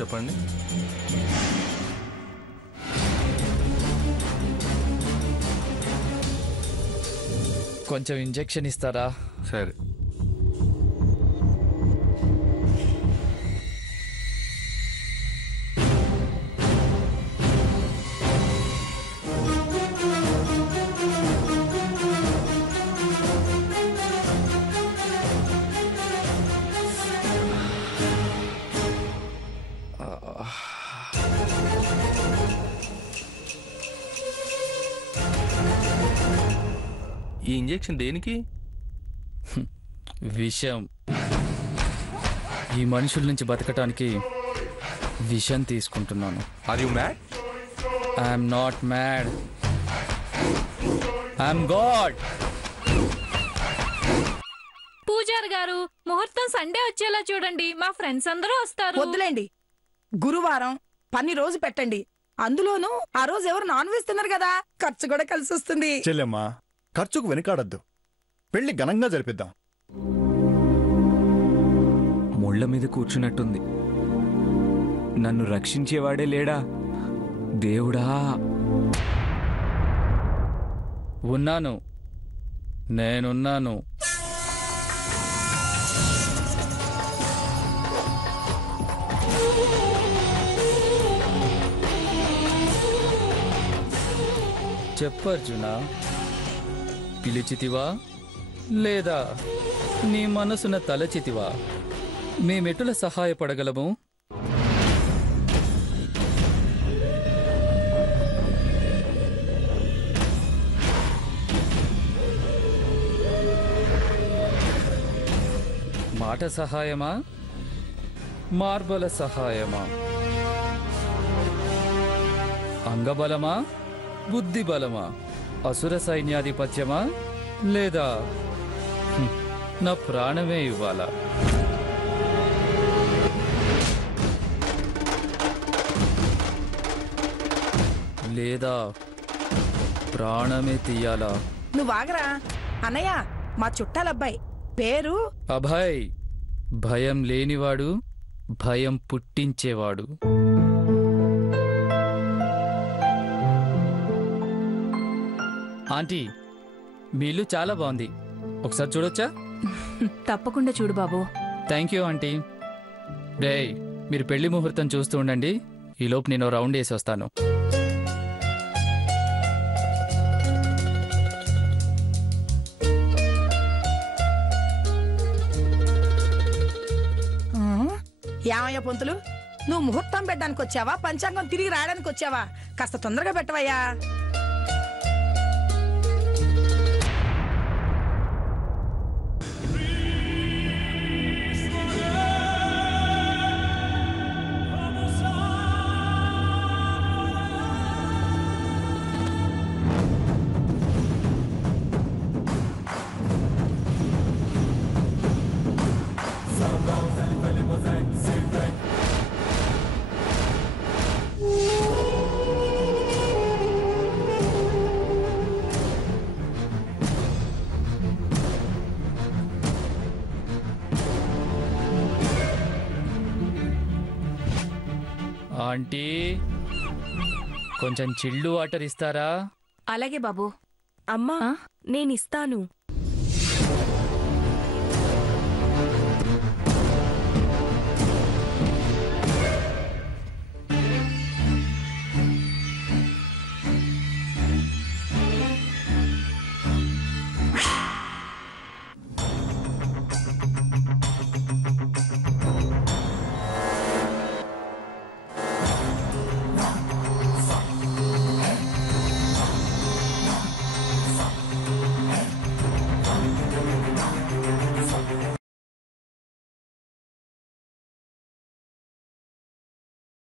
చెప్పండి. కొంచెం ఇంజెక్షన్ ఇస్తారా? సరే. ఈ ఇంజెక్షన్ దేనికి? విషం. ఈ మనుషుల నుంచి బతకటానికి విషం తీసుకుంటున్నాను. Are you mad? I'm not mad. I'm God. పూజారి గారు, ముహూర్తం సండే వచ్చేలా చూడండి. మా ఫ్రెండ్స్ అందరూ వస్తారు. వద్దులేండి, గురువారం పని రోజు పెట్టండి. అందులోనూ ఆ రోజు ఎవరు నాన్ వెజ్ తిన్నారు కదా, ఖర్చు కూడా కలిసి వస్తుంది. చెల్లెమ్మా, ఖర్చుకు వెనకాడద్దు. పెళ్లి ఘనంగా జరిపిద్దాం. ముళ్ళ మీద కూర్చున్నట్టుంది. నన్ను రక్షించేవాడే లేడా? దేవుడా. ఉన్నాను, నేనున్నాను. చెప్పర్జున, పిలిచితివా లేదా నీ మనసున తలచితివా? మేమెటుల సహాయపడగలము? మాట సహాయమా, మార్బల సహాయమా? అంగబలమా, బుద్ధిబలమా? అసుర సైన్యాధిపత్యమా లేదా నా ప్రాణమే ఇవ్వాలా? లేదా ప్రాణమే తీయాలా? నువ్వాగరా అన్నయ్య, మా చుట్టాలబ్బాయి పేరు అభయ్. భయం లేనివాడు, భయం పుట్టించేవాడు. ఆంటీ, మీ ఇల్లు చాలా బాగుంది, ఒకసారి చూడొచ్చా? తప్పకుండా చూడు బాబు. Thank you aunty. రేయ్, మీరు పెళ్లి ముహూర్తం చూస్తూ ఉండండి. ఈలోపు నేను రౌండ్ వేసి వస్తాను. ఏమయ్యా పొంతులు, నువ్వు ముహూర్తం పెట్టడానికి వచ్చావా, పంచాంగం తిరిగి రాయడానికి వచ్చావా? కాస్త తొందరగా పెట్టవయ్యా. ఆంటీ, కొంచెం చిల్లు వాటర్ ఇస్తారా? అలాగే బాబు. అమ్మా, నేనిస్తాను.